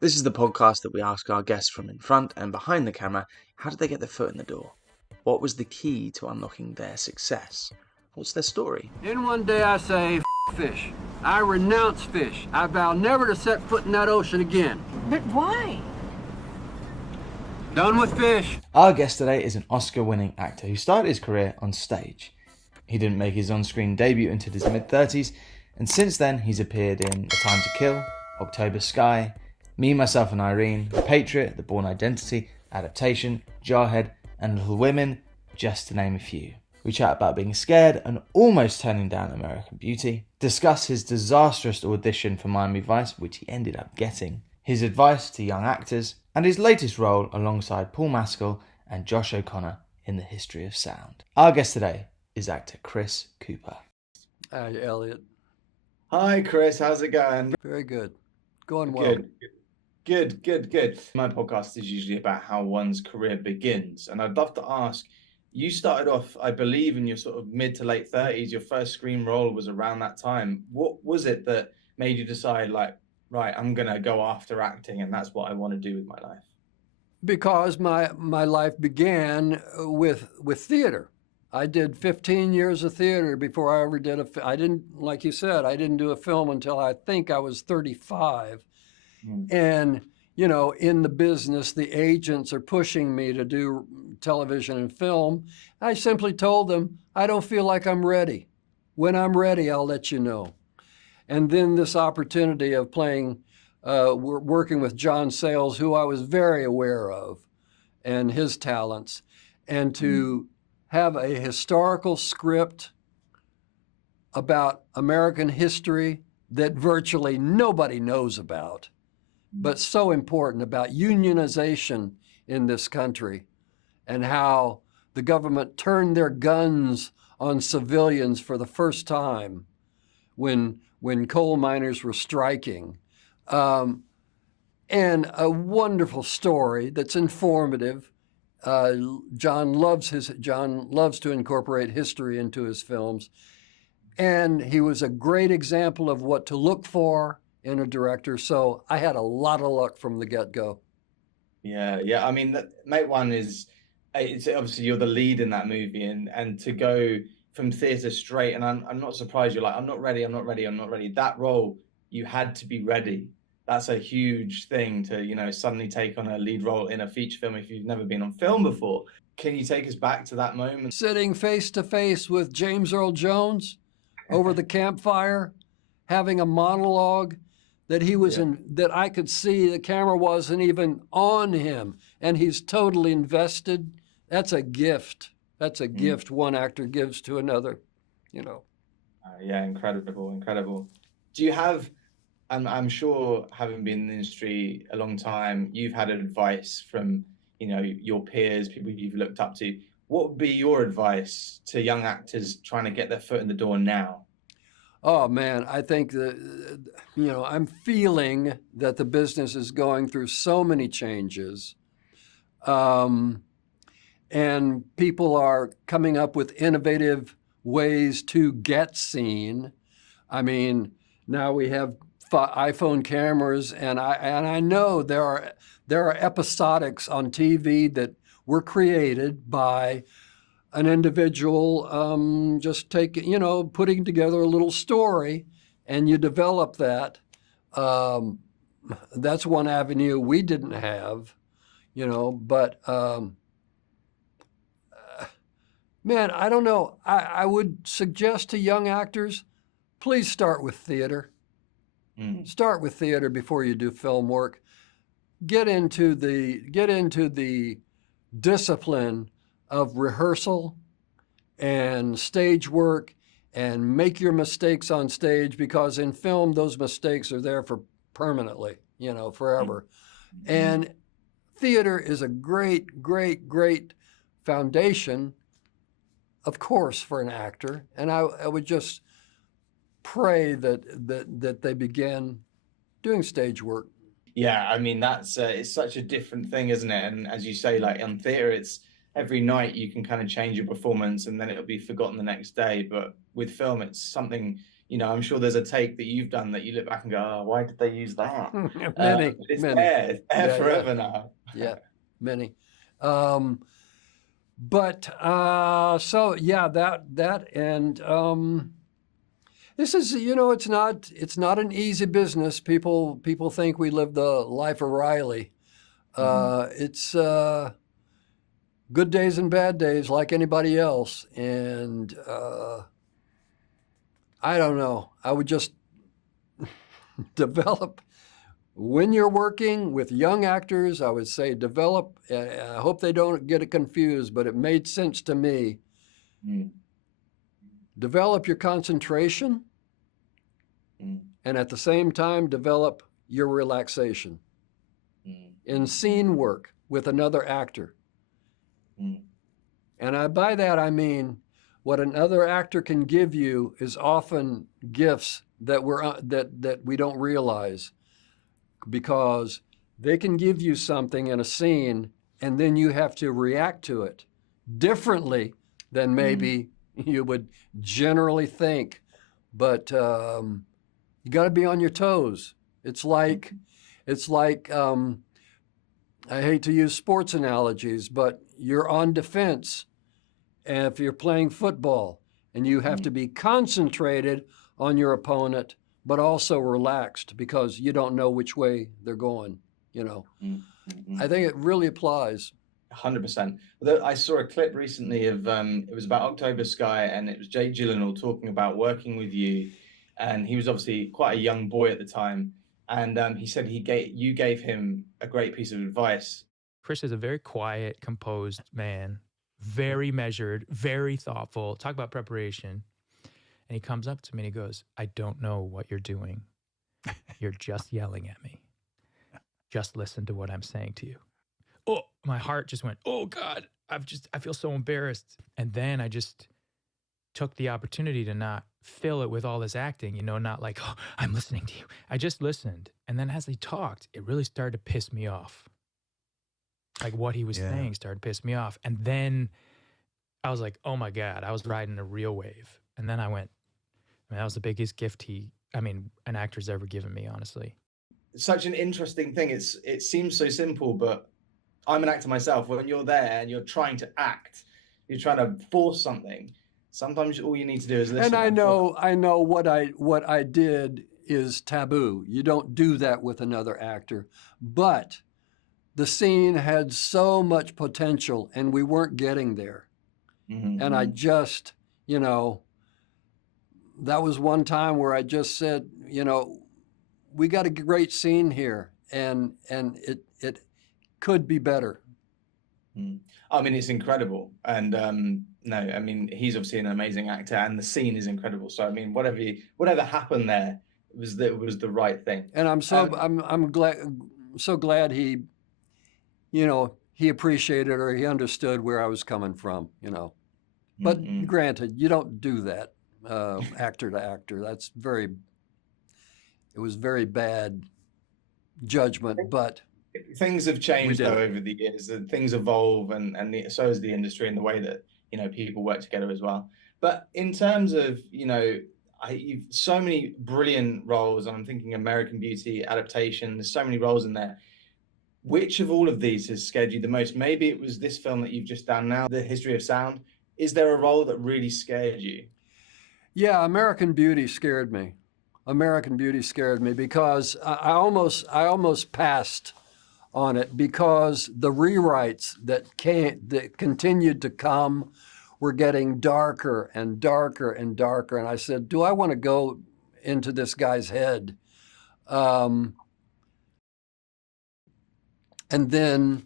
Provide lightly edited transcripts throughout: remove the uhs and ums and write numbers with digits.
This is the podcast that we ask our guests from in front and behind the camera, how did they get their foot in the door? What was the key to unlocking their success? What's their story? Then one day I say, fish. I renounce fish. I vow never to set foot in that ocean again. But why? Done with fish. Our guest today is an Oscar-winning actor who started his career on stage. He didn't make his on-screen debut until his mid-30s, and since then he's appeared in A Time to Kill, October Sky, Me, Myself and Irene, The Patriot, The Bourne Identity, Adaptation, Jarhead and Little Women, just to name a few. We chat about being scared and almost turning down American Beauty, discuss his disastrous audition for Miami Vice, which he ended up getting, his advice to young actors, and his latest role alongside Paul Mescal and Josh O'Connor in The History of Sound. Our guest today is actor Chris Cooper. Hi, Elliot. Hi Chris, how's it going? Very good. Going well. Good. My podcast is usually about how one's career begins, and I'd love to ask, you started off, I believe, in your sort of mid to late 30s. Your first screen role was around that time. What was it that made you decide, like, right, I'm going to go after acting and that's what I want to do with my life? Because my life began with theater. I did 15 years of theater before I ever did I didn't, like you said, I didn't do a film until I think I was 35. And, you know, in the business, the agents are pushing me to do television and film. I simply told them, I don't feel like I'm ready. When I'm ready, I'll let you know. And then this opportunity of playing, working with John Sayles, who I was very aware of, and his talents, and to have a historical script about American history that virtually nobody knows about, but so important, about unionization in this country and how the government turned their guns on civilians for the first time when coal miners were striking. And a wonderful story that's informative. John loves to incorporate history into his films. And he was a great example of what to look for in a director. So I had a lot of luck from the get-go. Yeah. I mean, Matewan it's obviously you're the lead in that movie, and to go from theatre straight, and I'm not surprised you're like, I'm not ready. That role, you had to be ready. That's a huge thing to, you know, suddenly take on a lead role in a feature film if you've never been on film before. Can you take us back to that moment? Sitting face to face with James Earl Jones over the campfire, having a monologue that he was in, that I could see the camera wasn't even on him, and he's totally invested. That's a gift. That's a gift one actor gives to another, you know. Yeah, incredible. Do you have, I'm sure, having been in the industry a long time, you've had advice from, you know, your peers, people you've looked up to. What would be your advice to young actors trying to get their foot in the door now? Oh man, I think that, you know, I'm feeling that the business is going through so many changes. And people are coming up with innovative ways to get seen. I mean, now we have iPhone cameras, and I know there are episodics on TV that were created by an individual just putting together a little story, and you develop that. That's one avenue we didn't have, you know, but man, I don't know. I would suggest to young actors, please start with theater. Start with theater before you do film work. Get into the discipline of rehearsal and stage work, and make your mistakes on stage, because in film those mistakes are there for permanently, you know, forever. And theater is a great foundation, of course, for an actor. And I would just pray that they begin doing stage work. Yeah, I mean, that's it's such a different thing, isn't it? And as you say, like on theater, it's every night you can kind of change your performance and then it'll be forgotten the next day. But with film, it's something I'm sure there's a take that you've done that you look back and go, oh, why did they use that? Many, it's many. there forever now. Yeah, many. But so yeah, that and this is, it's not an easy business. People think we live the life of Riley. It's good days and bad days like anybody else, and I don't know. I would just develop. When you're working with young actors, I would say develop. I hope they don't get it confused, but it made sense to me. Develop your concentration, and at the same time, develop your relaxation in scene work with another actor. And by that, I mean what another actor can give you is often gifts that we don't realize, because they can give you something in a scene and then you have to react to it differently than maybe you would generally think. But you got to be on your toes. It's like I hate to use sports analogies, but you're on defense. And if you're playing football, and you have to be concentrated on your opponent, but also relaxed because you don't know which way they're going, I think it really applies. 100%. I saw a clip recently of, it was about October Sky, and it was Jake Gyllenhaal talking about working with you. And he was obviously quite a young boy at the time. And he said you gave him a great piece of advice. Chris is a very quiet, composed man, very measured, very thoughtful. Talk about preparation. And he comes up to me and he goes, I don't know what you're doing. You're just yelling at me. Just listen to what I'm saying to you. Oh, my heart just went, oh God, I feel so embarrassed. And then I just took the opportunity to not fill it with all this acting, not like, oh, I'm listening to you. I just listened. And then as he talked, it really started to piss me off. Like what he was saying started to piss me off. And then I was like, oh my God, I was riding a real wave. And then I went, that was the biggest gift an actor's ever given me, honestly. Such an interesting thing. It seems so simple, but I'm an actor myself. When you're there and you're trying to act, you're trying to force something. Sometimes all you need to do is listen. And I know what I did is taboo. You don't do that with another actor. But the scene had so much potential and we weren't getting there. And I just, that was one time where I just said, we got a great scene here and it could be better. I mean, it's incredible. And he's obviously an amazing actor and the scene is incredible. So, I mean, whatever happened there was the right thing. And I'm so glad he, he appreciated or he understood where I was coming from, But granted, you don't do that actor to actor. It was very bad judgment, but things have changed though over the years. Things evolve, and so has the industry and the way that people work together as well. But in terms of you've so many brilliant roles, and I'm thinking American Beauty, Adaptation. There's so many roles in there. Which of all of these has scared you the most? Maybe it was this film that you've just done now, The History of Sound. Is there a role that really scared you? Yeah, American Beauty scared me. American Beauty scared me because I almost passed on it because the rewrites that continued to come were getting darker and darker and darker. And I said, do I want to go into this guy's head? And then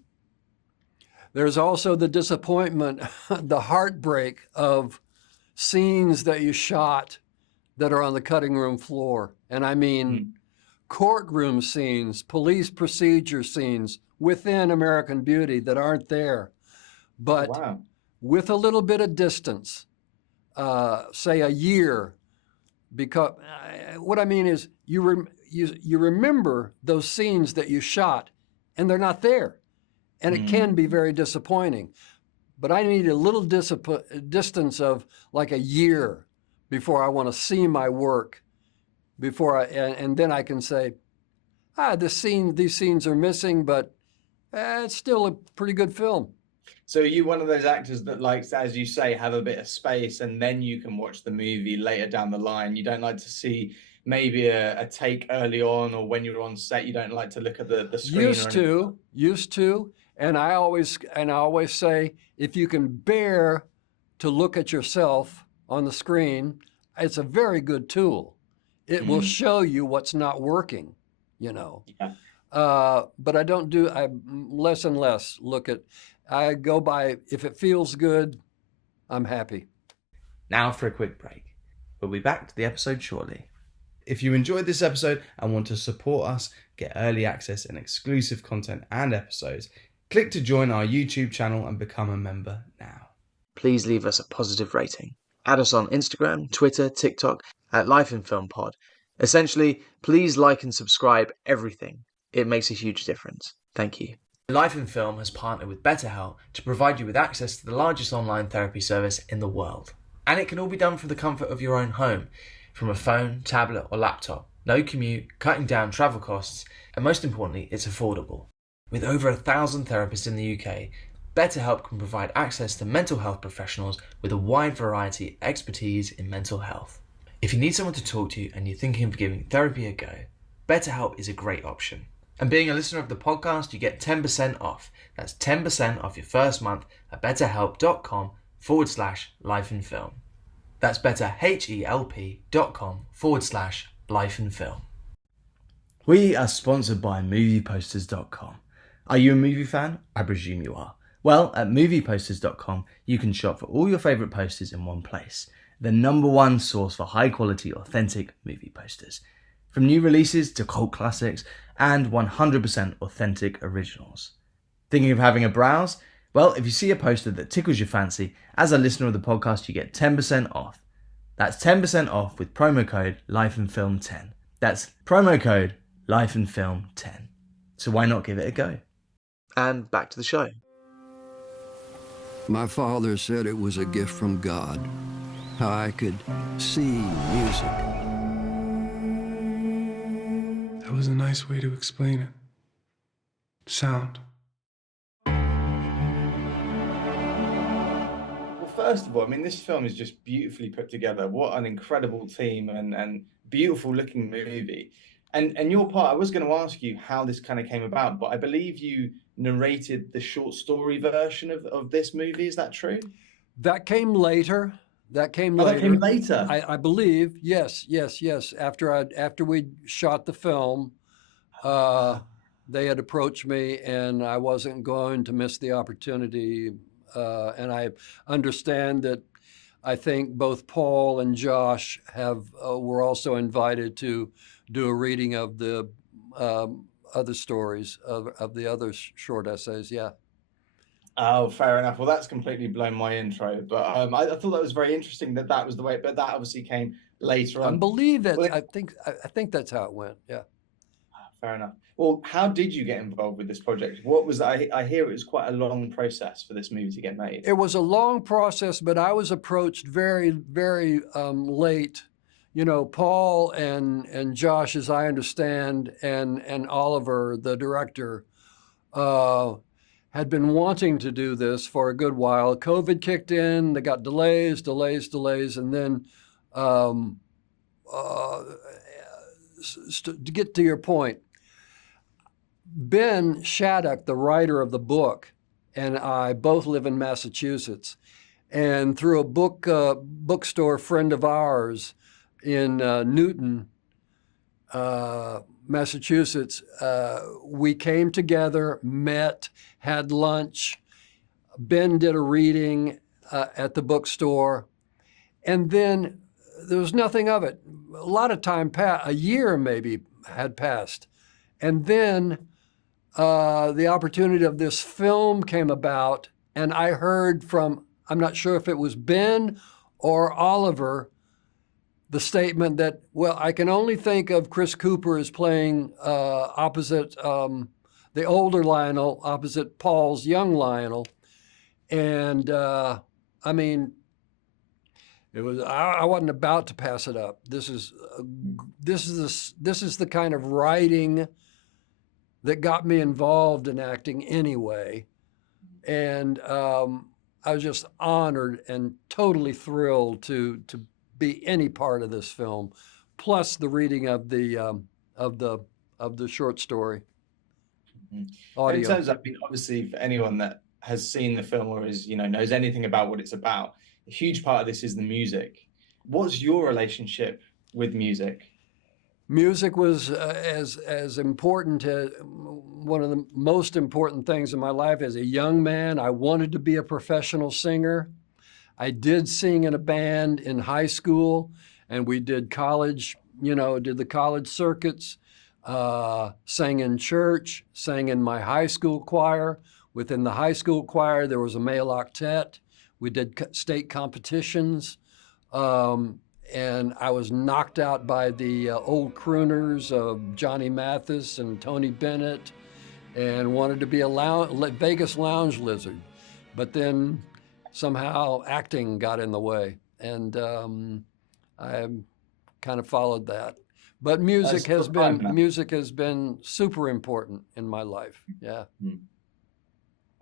there's also the disappointment, the heartbreak of scenes that you shot that are on the cutting room floor. And I mean, courtroom scenes, police procedure scenes within American Beauty that aren't there. But with a little bit of distance, say a year, because what I mean is you remember those scenes that you shot and they're not there. And it can be very disappointing. But I need a little distance of like a year before I want to see my work and then I can say, these scenes are missing, but it's still a pretty good film. So are you one of those actors that likes, as you say, have a bit of space and then you can watch the movie later down the line? You don't like to see maybe a take early on, or when you're on set, you don't like to look at the screen? Used to. And I always say, if you can bear to look at yourself on the screen, it's a very good tool. It will show you what's not working, you know. Yeah. But I less and less look at, I go by, if it feels good, I'm happy. Now for a quick break. We'll be back to the episode shortly. If you enjoyed this episode and want to support us, get early access and exclusive content and episodes, click to join our YouTube channel and become a member now. Please leave us a positive rating. Add us on Instagram, Twitter, TikTok at Life in Film Pod. Essentially, please like and subscribe everything. It makes a huge difference. Thank you. Life in Film has partnered with BetterHelp to provide you with access to the largest online therapy service in the world. And it can all be done from the comfort of your own home, from a phone, tablet or laptop. No commute, cutting down travel costs, and most importantly, it's affordable. With over 1,000 therapists in the UK, BetterHelp can provide access to mental health professionals with a wide variety of expertise in mental health. If you need someone to talk to and you're thinking of giving therapy a go, BetterHelp is a great option. And being a listener of the podcast, you get 10% off. That's 10% off your first month at betterhelp.com/lifeinfilm. That's betterhelp.com/lifeinfilm. We are sponsored by movieposters.com. Are you a movie fan? I presume you are. Well, at movieposters.com, you can shop for all your favourite posters in one place. The #1 source for high quality, authentic movie posters. From new releases to cult classics and 100% authentic originals. Thinking of having a browse? Well, if you see a poster that tickles your fancy, as a listener of the podcast, you get 10% off. That's 10% off with promo code LifeInFilm10. That's promo code LifeInFilm10. So why not give it a go? And back to the show. My father said it was a gift from God, how I could see music. That was a nice way to explain it. Sound. Well, first of all, I mean, this film is just beautifully put together. What an incredible team and beautiful looking movie. And your part, I was going to ask you how this kind of came about, but I believe you narrated the short story version of this movie. Is that true? That came later. That came later. I believe. Yes. After we shot the film, they had approached me, and I wasn't going to miss the opportunity. And I understand that I think both Paul and Josh were also invited to do a reading of the other stories of the other short essays. Yeah. Oh, fair enough. Well, that's completely blown my intro, but I thought that was very interesting that was the way. But that obviously came later on. I believe that. Well, I think that's how it went. Yeah. Fair enough. Well, how did you get involved with this project? What was I hear it was quite a long process for this movie to get made. It was a long process, but I was approached very, very late. You know, Paul and Josh, as I understand, and Oliver, the director, had been wanting to do this for a good while. COVID kicked in, they got delays, and then to get to your point, Ben Shattuck, the writer of the book, and I both live in Massachusetts, and through a bookstore friend of ours in Newton, Massachusetts, we came together, met, had lunch. Ben did a reading at the bookstore, and then there was nothing of it. A lot of time passed, a year maybe had passed, and then the opportunity of this film came about, and I heard from, I'm not sure if it was Ben or Oliver, the statement that, well, I can only think of Chris Cooper as playing opposite the older Lionel, opposite Paul's young Lionel. And I mean, It was I wasn't about to pass it up. This is the kind of writing that got me involved in acting anyway, and I was just honored and totally thrilled to be any part of this film, plus the reading of the short story. Audio. In terms of, obviously, for anyone that has seen the film or is, knows anything about what it's about, a huge part of this is the music. What's your relationship with music? Music was as important as one of the most important things in my life. As a young man, I wanted to be a professional singer. I did sing in a band in high school, and we did college, did the college circuits, sang in church, sang in my high school choir. Within the high school choir, there was a male octet. We did state competitions, and I was knocked out by the old crooners of Johnny Mathis and Tony Bennett, and wanted to be a Vegas lounge lizard. But then somehow acting got in the way, and I kind of followed that. But music has been super important in my life. Yeah.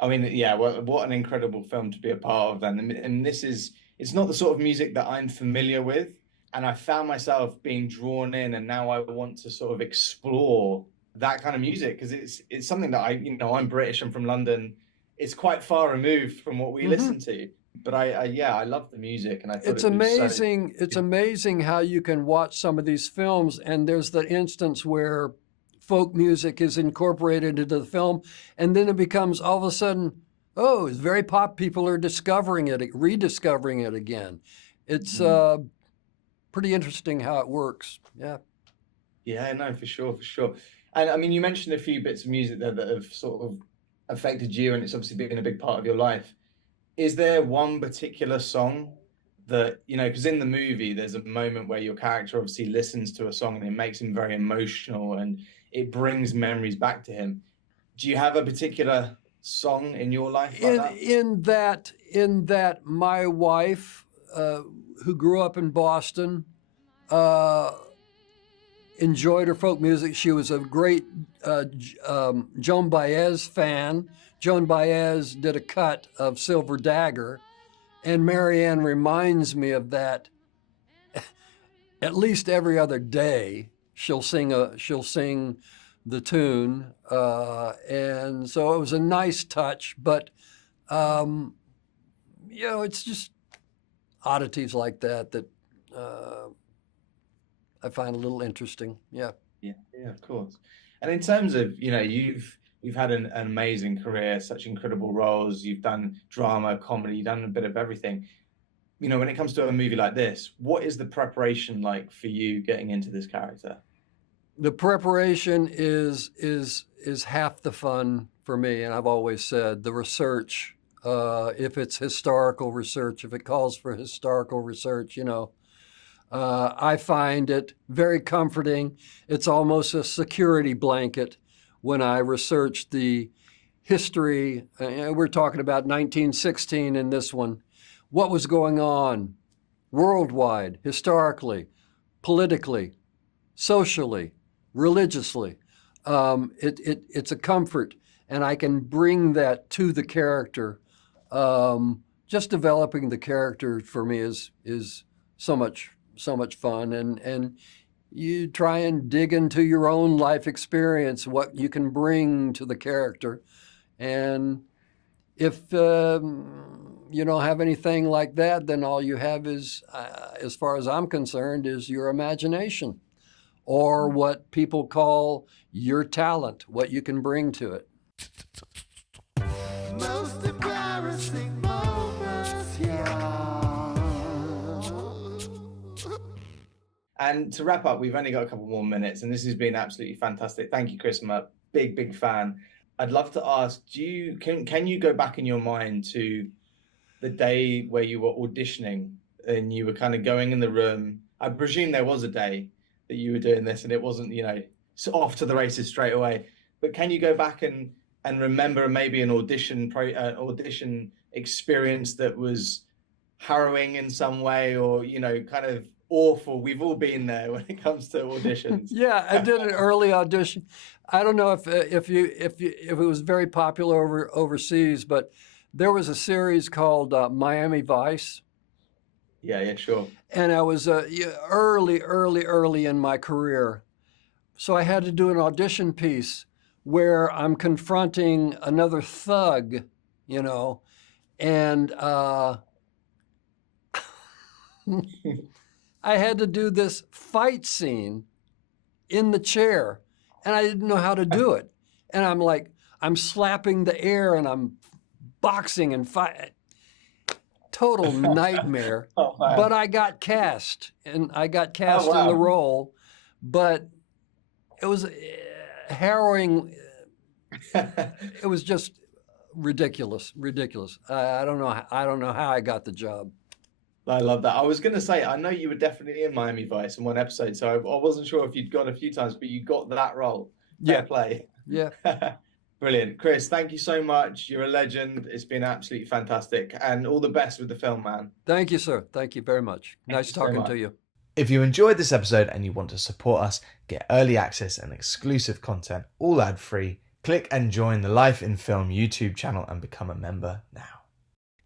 I mean, yeah, what an incredible film to be a part of then. And it's not the sort of music that I'm familiar with. And I found myself being drawn in, and now I want to sort of explore that kind of music, because it's something that I'm British and from London. It's quite far removed from what we listen to. But I love the music, and I thought it's amazing. It's amazing how you can watch some of these films, and there's the instance where folk music is incorporated into the film, and then it becomes all of a sudden, it's very pop. People are discovering it, rediscovering it again. It's pretty interesting how it works. Yeah. Yeah, no, for sure. And I mean, you mentioned a few bits of music there that have sort of affected you, and it's obviously been a big part of your life. Is there one particular song that, because in the movie, there's a moment where your character obviously listens to a song and it makes him very emotional and it brings memories back to him. Do you have a particular song in your life like that? In that my wife, who grew up in Boston, enjoyed her folk music. She was a great Joan Baez fan. Joan Baez did a cut of Silver Dagger, and Marianne reminds me of that at least every other day. She'll sing the tune, and so it was a nice touch. But it's just oddities like that I find a little interesting. Yeah, of course. And in terms of you've had an amazing career, such incredible roles. You've done drama, comedy, you've done a bit of everything. When it comes to a movie like this, what is the preparation like for you getting into this character? The preparation is half the fun for me, and I've always said the research. If it's historical research, if it calls for historical research, I find it very comforting. It's almost a security blanket when I research the history. We're talking about 1916 in this one. What was going on worldwide, historically, politically, socially, religiously. It's a comfort, and I can bring that to the character. Just developing the character for me is so much fun, and you try and dig into your own life experience, what you can bring to the character. And if you don't have anything like that, then all you have is, as far as I'm concerned, is your imagination, or what people call your talent, what you can bring to it. Most embarrassing moments, And to wrap up, we've only got a couple more minutes, and this has been absolutely fantastic. Thank you, Chris. I'm a big fan. I'd love to ask, can you go back in your mind to the day where you were auditioning and you were kind of going in the room? I presume there was a day that you were doing this and it wasn't, off to the races straight away. But can you go back and remember maybe an audition experience that was harrowing in some way, or kind of awful? We've all been there when it comes to auditions. Yeah, I did an early audition. I don't know if it was very popular overseas, but there was a series called Miami Vice. Yeah, sure. And I was early in my career. So I had to do an audition piece where I'm confronting another thug, and I had to do this fight scene in the chair, and I didn't know how to do it. And I'm slapping the air and I'm boxing and fight. Total nightmare. Oh, wow. But I got cast, and I got cast Oh, wow. in the role, but it was harrowing. It was just ridiculous. I don't know how I got the job. I love that. I was going to say, I know you were definitely in Miami Vice in one episode, so I wasn't sure if you'd gone a few times, but you got that role. Fair play. Yeah. Brilliant. Chris, thank you so much. You're a legend. It's been absolutely fantastic. And all the best with the film, man. Thank you, sir. Thank you very much. Nice talking to you. If you enjoyed this episode and you want to support us, get early access and exclusive content, all ad-free, click and join the Life in Film YouTube channel and become a member now.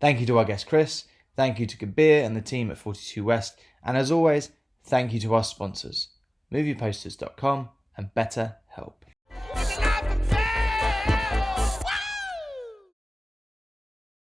Thank you to our guest Chris, thank you to Kabir and the team at 42 West, and as always, thank you to our sponsors, movieposters.com and BetterHelp.